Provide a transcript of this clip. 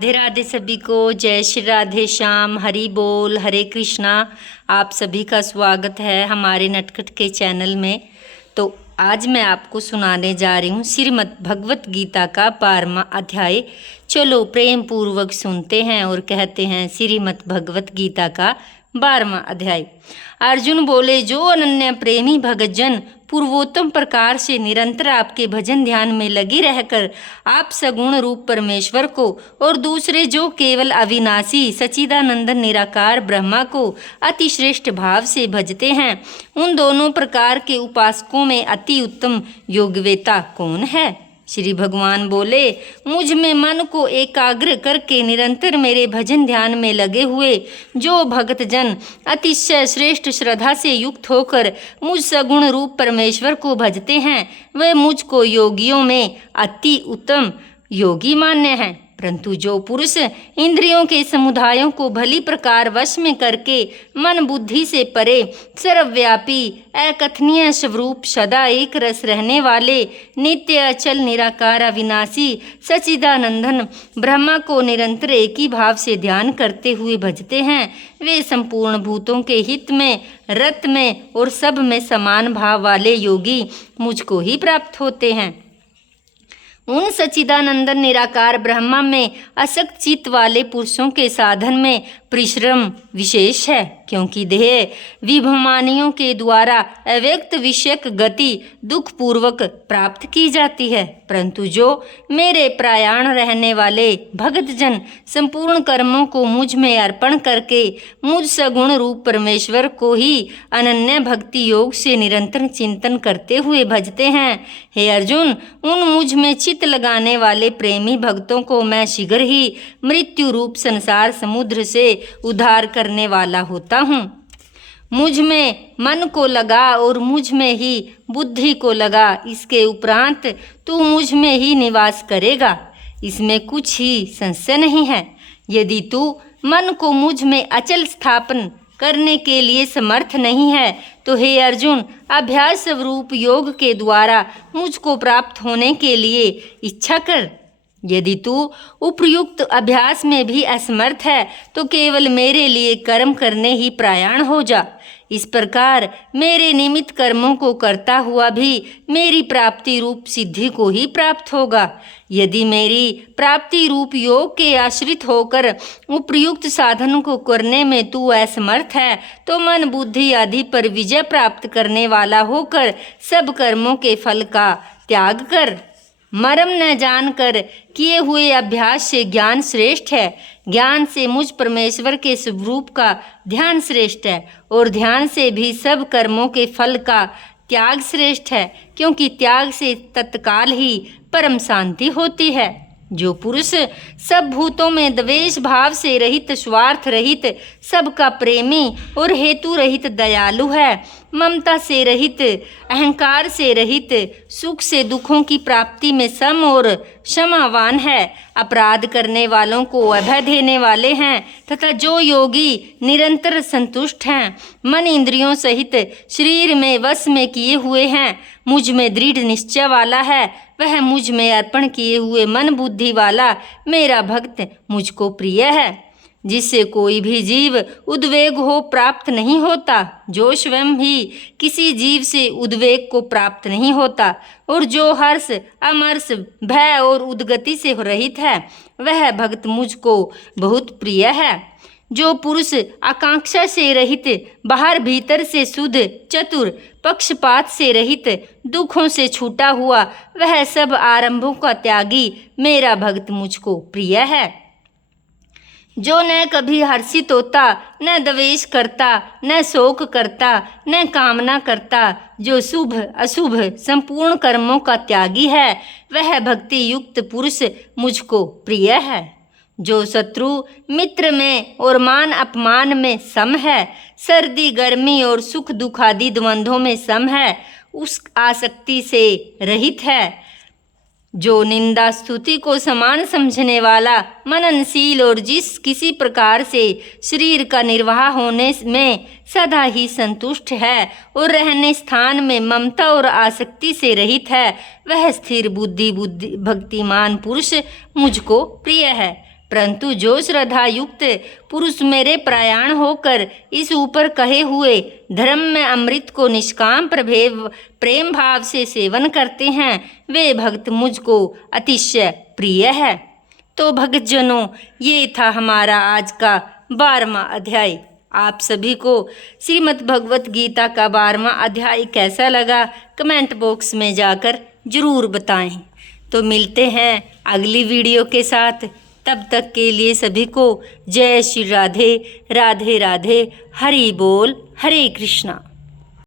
राधे राधे सभी को। जय श्री राधे श्याम, हरि बोल, हरे कृष्णा। आप सभी का स्वागत है हमारे नटखट के चैनल में। तो आज मैं आपको सुनाने जा रही हूँ श्रीमद् भगवत गीता का 12वां अध्याय। चलो प्रेम पूर्वक सुनते हैं और कहते हैं श्रीमद् भगवत गीता का 12वां अध्याय। अर्जुन बोले, जो अनन्य प्रेमी भगत जन पूर्वोत्तम प्रकार से निरंतर आपके भजन ध्यान में लगी रहकर आप सगुण रूप परमेश्वर को और दूसरे जो केवल अविनाशी सच्चिदानंदन निराकार ब्रह्मा को अति श्रेष्ठ भाव से भजते हैं, उन दोनों प्रकार के उपासकों में अति उत्तम योगवेता कौन है? श्री भगवान बोले, मुझ में मन को एकाग्र करके निरंतर मेरे भजन ध्यान में लगे हुए जो भक्त जन अतिशय श्रेष्ठ श्रद्धा से युक्त होकर मुझ सगुण रूप परमेश्वर को भजते हैं, वे मुझको योगियों में अति उत्तम योगी मान्य हैं। परंतु जो पुरुष इंद्रियों के समुदायों को भली प्रकार वश में करके मन बुद्धि से परे सर्वव्यापी अकथनीय स्वरूप सदा एक रस रहने वाले नित्य अचल निराकार अविनाशी सच्चिदानंदन ब्रह्मा को निरंतर एक ही भाव से ध्यान करते हुए भजते हैं, वे संपूर्ण भूतों के हित में, रत में और सब में समान भाव वाले योगी मुझको ही प्राप्त होते हैं। उन सच्चिदानंदन निराकार ब्रह्मा में असक्त चित्त वाले पुरुषों के साधन में परिश्रम विशेष है, क्योंकि देह विभमानियों के द्वारा अव्यक्त विषयक गति दुख पूर्वक प्राप्त की जाती है। परंतु जो मेरे प्रयाण रहने वाले भगत जन संपूर्ण कर्मों को मुझ में अर्पण करके मुझ सगुण रूप परमेश्वर को ही अनन्य भक्ति योग से निरंतर चिंतन करते हुए भजते हैं, हे अर्जुन, उन मुझ में चित्त लगाने वाले प्रेमी भक्तों को मैं शीघ्र ही मृत्यु रूप संसार समुद्र से उद्धार करने वाला होता हूँ। मुझ में मन को लगा और मुझ में ही बुद्धि को लगा, इसके उपरांत तू मुझ में ही निवास करेगा, इसमें कुछ ही संशय नहीं है। यदि तू मन को मुझ में अचल स्थापन करने के लिए समर्थ नहीं है तो हे अर्जुन, अभ्यास स्वरूप योग के द्वारा मुझको प्राप्त होने के लिए इच्छा कर। यदि तू उपयुक्त अभ्यास में भी असमर्थ है तो केवल मेरे लिए कर्म करने ही प्रयाण हो जा। इस प्रकार मेरे निमित्त कर्मों को करता हुआ भी मेरी प्राप्ति रूप सिद्धि को ही प्राप्त होगा। यदि मेरी प्राप्ति रूप योग के आश्रित होकर उपयुक्त साधन को करने में तू असमर्थ है तो मन बुद्धि आदि पर विजय प्राप्त करने वाला होकर सब कर्मों के फल का त्याग कर। मर्म न जानकर किए हुए अभ्यास से ज्ञान श्रेष्ठ है, ज्ञान से मुझ परमेश्वर के स्वरूप का ध्यान श्रेष्ठ है और ध्यान से भी सब कर्मों के फल का त्याग श्रेष्ठ है, क्योंकि त्याग से तत्काल ही परम शांति होती है। जो पुरुष सब भूतों में द्वेष भाव से रहित, स्वार्थ रहित, सबका प्रेमी और हेतु रहित दयालु है, ममता से रहित, अहंकार से रहित, सुख से दुखों की प्राप्ति में सम और क्षमावान है, अपराध करने वालों को अभय देने वाले हैं तथा जो योगी निरंतर संतुष्ट हैं, मन इंद्रियों सहित शरीर में वश में किए हुए हैं, मुझ में दृढ़ निश्चय वाला है, वह मुझ में अर्पण किए हुए मन बुद्धि वाला मेरा भक्त मुझको प्रिय है। जिससे कोई भी जीव उद्वेग हो प्राप्त नहीं होता, जो स्वयं ही किसी जीव से उद्वेग को प्राप्त नहीं होता और जो हर्ष, अमर्ष, भय और उद्गति से रहित है, वह भक्त मुझको बहुत प्रिय है। जो पुरुष आकांक्षा से रहित, बाहर भीतर से शुद्ध, चतुर, पक्षपात से रहित, दुखों से छूटा हुआ, वह सब आरंभों का त्यागी मेरा भक्त मुझको प्रिय है। जो न कभी हर्षित होता, न द्वेष करता, न शोक करता, न कामना करता, जो शुभ अशुभ संपूर्ण कर्मों का त्यागी है, वह भक्ति युक्त पुरुष मुझको प्रिय है। जो शत्रु मित्र में और मान अपमान में सम है, सर्दी गर्मी और सुख दुख आदि द्वंद्वों में सम है, उस आसक्ति से रहित है। जो निंदा स्तुति को समान समझने वाला, मननशील और जिस किसी प्रकार से शरीर का निर्वाह होने में सदा ही संतुष्ट है और रहने स्थान में ममता और आसक्ति से रहित है, वह स्थिर बुद्धि भक्तिमान पुरुष मुझको प्रिय है। परंतु जो श्रद्धा युक्त पुरुष मेरे प्रयाण होकर इस ऊपर कहे हुए धर्म में अमृत को निष्काम प्रेम भाव से सेवन करते हैं, वे भक्त मुझको अतिशय प्रिय है। तो भक्तजनों, ये था हमारा आज का 12वां अध्याय। आप सभी को श्रीमद् भगवत गीता का 12वां अध्याय कैसा लगा, कमेंट बॉक्स में जाकर जरूर बताएं। तो मिलते हैं अगली वीडियो के साथ। तब तक के लिए सभी को जय श्री राधे। राधे राधे। हरि बोल। हरे कृष्णा।